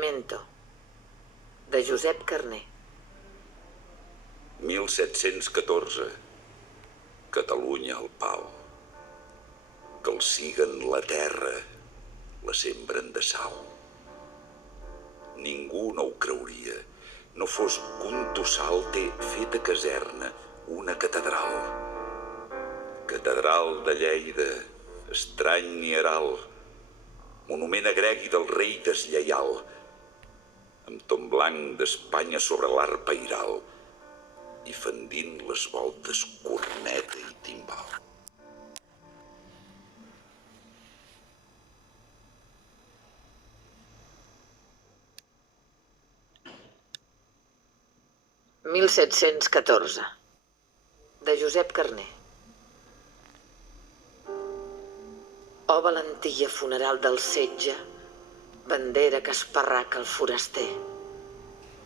Memento, de Josep Carner. 1714. Catalunya al pal. Que el siguen la terra, la sembren de sal. Ningú no ho creuria. No fos que un tossal té feta caserna una catedral. Catedral de Lleida, estrany nieral, monument egregui del rei deslleial, amb tom blanc d'Espanya sobre l'arc pairal i fendint les voltes corneta i timbal. «1714», de Josep Carner. Oh, valentia funeral del setge, bandera que esparraca el foraster.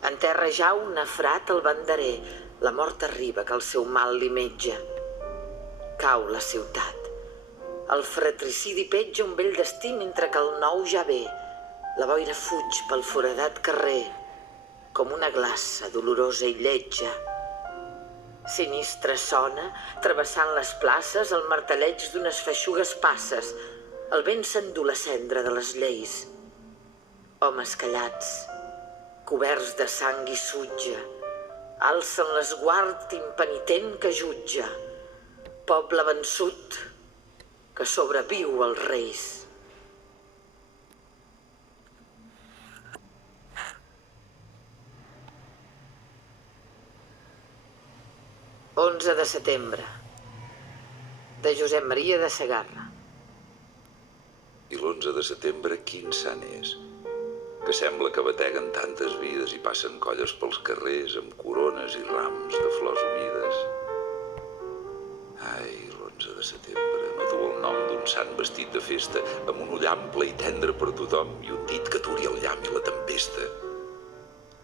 En terra jau nafrat el banderer, la mort arriba que el seu mal li metja. Cau la ciutat. El fratricidi petja un vell destí mentre que el nou ja ve. La boira fuig pel foradat carrer, com una glaça dolorosa i lletja. Sinistre sona, travessant les places, el martelleig d'unes feixugues passes. El vent s'endú la cendra de les lleis. Homes callats, coberts de sang i sutja, alcen l'esguard impenitent que jutja. Poble vençut que sobreviu als reis. «11 de setembre», de Josep Maria de Segarra. I l'11 de setembre quin sant és, que sembla que bateguen tantes vides i passen colles pels carrers amb corones i rams de flors humides. Ai, l'11 de setembre no du el nom d'un sant vestit de festa, amb un ull ample i tendre per tothom i un dit que aturi el llamp i la tempesta.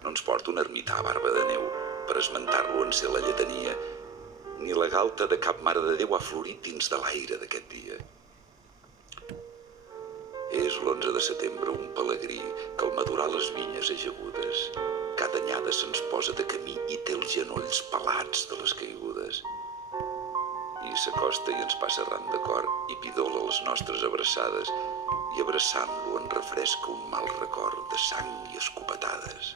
No ens porta un ermità a barba de neu per esmentar-lo en ser la lletania, ni la galta de cap Mare de Déu ha florit dins de l'aire d'aquest dia. És l'11 de setembre un pelegrí que al madurar les vinyes ajagudes cada anyada se'ns posa de camí i té els genolls pelats de les caigudes. I s'acosta i ens passa ran de cor i pidola les nostres abraçades i abraçant-lo en refresca un mal record de sang i escopetades.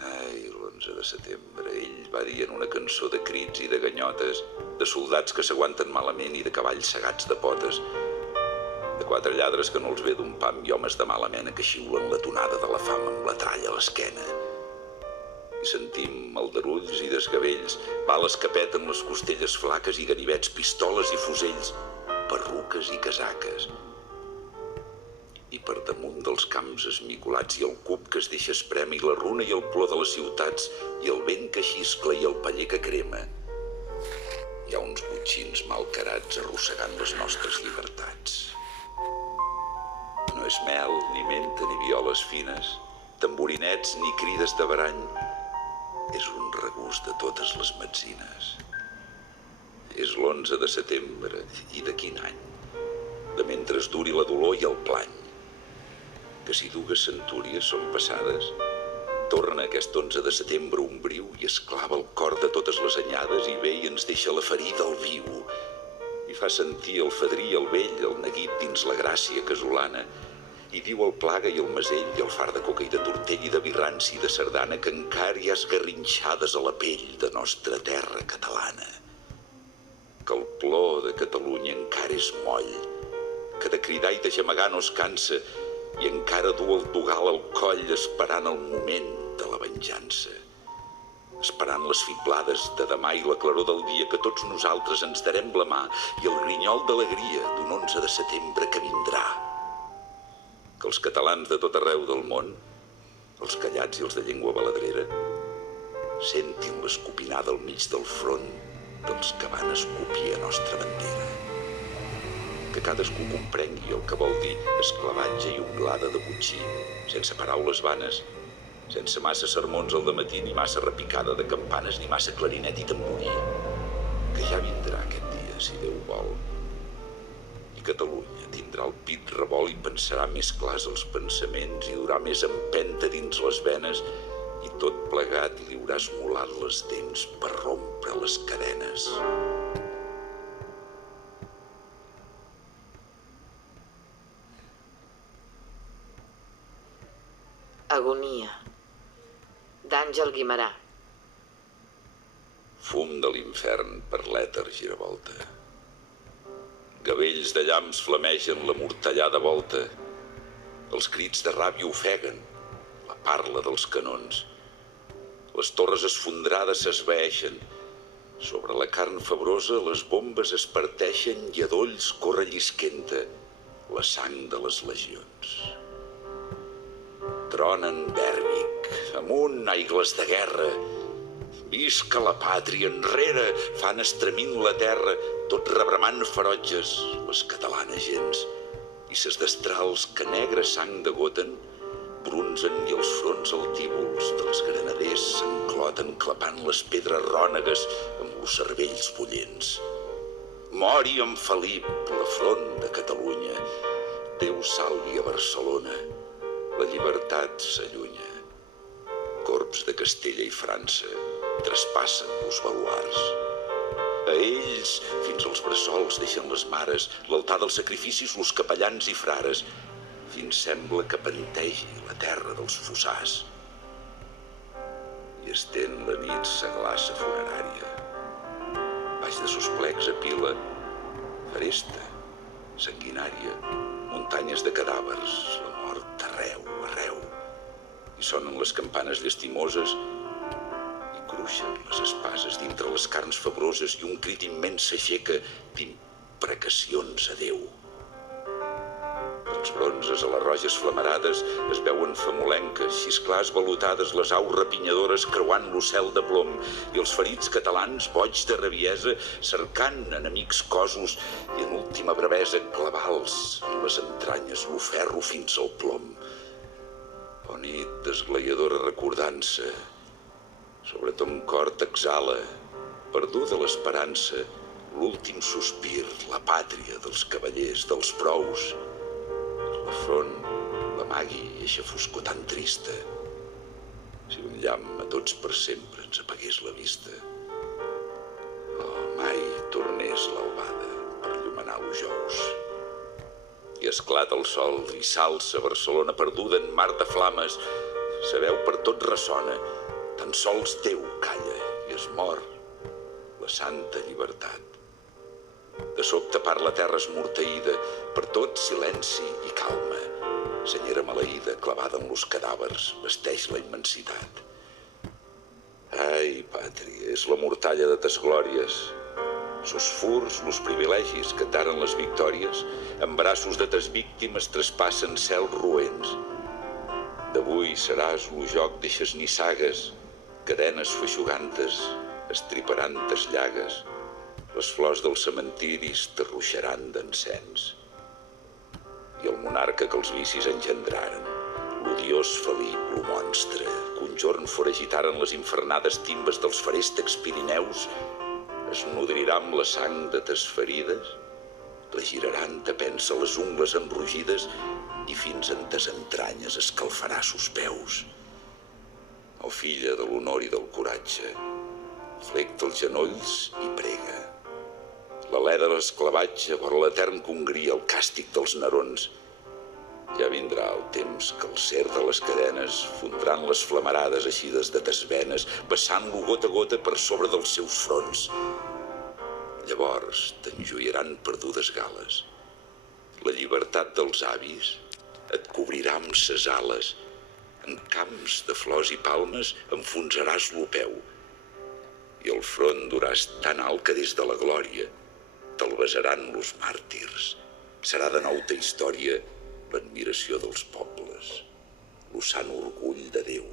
Ai, l'11 de setembre, ell va dir en una cançó de crits i de ganyotes, de soldats que s'aguanten malament i de cavalls segats de potes, de quatre lladres que no els ve d'un pam i homes de mala mena que xiulen la tonada de la fam amb la tralla a l'esquena. I sentim aldarulls i desgavells, bales que peten les costelles flaques i ganivets, pistoles i fusells, perruques i casaques. I per damunt dels camps esmicolats i el cub que es deixa esprema i la runa i el plor de les ciutats i el vent que xiscla i el paller que crema, hi ha uns botxins malcarats arrossegant les nostres llibertats. No és mel, ni menta, ni violes fines, tamborinets, ni crides de barany. És un regust de totes les metzines. És l'11 de setembre, i de quin any? De mentre es duri la dolor i el plany. Que si dues centúries són passades, torna aquest 11 de setembre ombriu i esclava el cor de totes les anyades i ve i ens deixa la ferida al viu. I fa sentir el fadrí i el vell, el neguit dins la gràcia casolana, i diu el Plaga i el Masell i el far de coca i de tortell i de birranci i de sardana que encara hi ha esgarrinxades a la pell de nostra terra catalana. Que el plor de Catalunya encara és moll, que de cridar i de gemegar no es cansa i encara du el dogal al coll esperant el moment de la venjança. Esperant les fiblades de demà i la claror del dia que tots nosaltres ens darem la mà i el grinyol d'alegria d'un 11 de setembre que vindrà. Que els catalans de tot arreu del món, els callats i els de llengua baladrera, sentin l'escopinada al mig del front dels que van escopir a nostra bandera. Que cadascú comprengui el que vol dir esclavatge i unglada de botxí, sense paraules vanes, sense massa sermons al dematí, ni massa repicada de campanes, ni massa clarinet i tamborí. Que ja vindrà aquest dia, si Déu vol. I que Catalunya tindrà el pit revolt i pensarà més clars els pensaments i durà més empenta dins les venes i tot plegat li haurà esmolat les dents per rompre les cadenes. Agonia, d'Àngel Guimerà. Fum de l'infern per l'èter giravolta. Gavells de llamps flamegen la mortallada volta. Els crits de ràbia ofeguen la parla dels canons. Les torres esfondrades s'esvaeixen. Sobre la carn febrosa les bombes es parteixen i a dolls corre llisquenta la sang de les legions. Tronen Bèrnic, amunt, aigles de guerra. Visca la pàtria, enrere, fan estremint la terra, tot rebramant ferotges les catalanes gens. I ses destrals que negra sang degoten, brunzen i els fronts altívols dels granaders s'encloten clapant les pedres rònegues amb los cervells bullents. Mori amb Felip, la front de Catalunya. Déu salvi a Barcelona. La llibertat s'allunya. Corps de Castella i França traspassen los baluars. A ells, fins als bressols deixen les mares, l'altar dels sacrificis los capellans i frares, fins sembla que pantegi la terra dels fossars. I estén la nit sa glaça funerària. Baix de sos plecs a pila, feresta, sanguinària, muntanyes de cadàvers, la mort arreu, arreu. I sonen les campanes llastimoses i cruixen les espases dintre les carns febroses i un crit immens s'aixeca d'imprecacions a Déu. Els bronzes a les roges flamarades es veuen famolenques, xisclars valutades les aus rapinyadores creuant l'ocel de plom i els ferits catalans, boigs de rabiesa, cercant enemics cosos i en última brevesa clavals en les entranyes lo ferro fins al plom. O nit desglaiadora recordança, sobre ton cor t'exhala, perduda l'esperança, l'últim sospir, la pàtria dels cavallers, dels prous. La front l'amagui i eixa foscor tan trista. Si un llamp a tots per sempre ens apagués la vista. Oh, mai tornés l'albada per llumenar los jous. I esclata el sol i s'alça Barcelona perduda en mar de flames. Sa veu per tot ressona, tan sols Déu calla i es mor la santa llibertat. De sobte parla terra esmorteïda, per tot silenci i calma. Senyera maleïda, clavada en los cadàvers, vesteix la immensitat. Ai, pàtria, és la mortalla de tes glòries. Sos furs, los privilegis que taren les victòries, en braços de tes víctimes traspassen cels roents. D'avui seràs lo joc d'eixes nissagues, cadenes feixugantes, estriparan tes llagues. Les flors dels cementiris t'arruixaran d'encens. I el monarca que els vicis engendraren, l'odiós Felip, lo monstre, que un jorn foragitaren les infernades timbes dels feréstecs Pirineus, es nodrirà amb la sang de tes ferides, regiraran te pensa les ungles enrogides i fins en tes entranyes escalfarà sos peus. O filla de l'honor i del coratge, flecta els genolls i prega. L'alè de l'esclavatge vora l'etern congria el càstig dels narons. Ja vindrà el temps que el cer de les cadenes fondran les flamarades eixides de tes venes, vessant-lo gota a gota per sobre dels seus fronts. Llavors t'enjoiaran perdudes gales. La llibertat dels avis et cobrirà amb ses ales. En camps de flors i palmes enfonsaràs lo peu. I el front duràs tan alt que des de la glòria te'l besaran los màrtirs. Serà de nou ta història l'admiració dels pobles, lo sant orgull de Déu.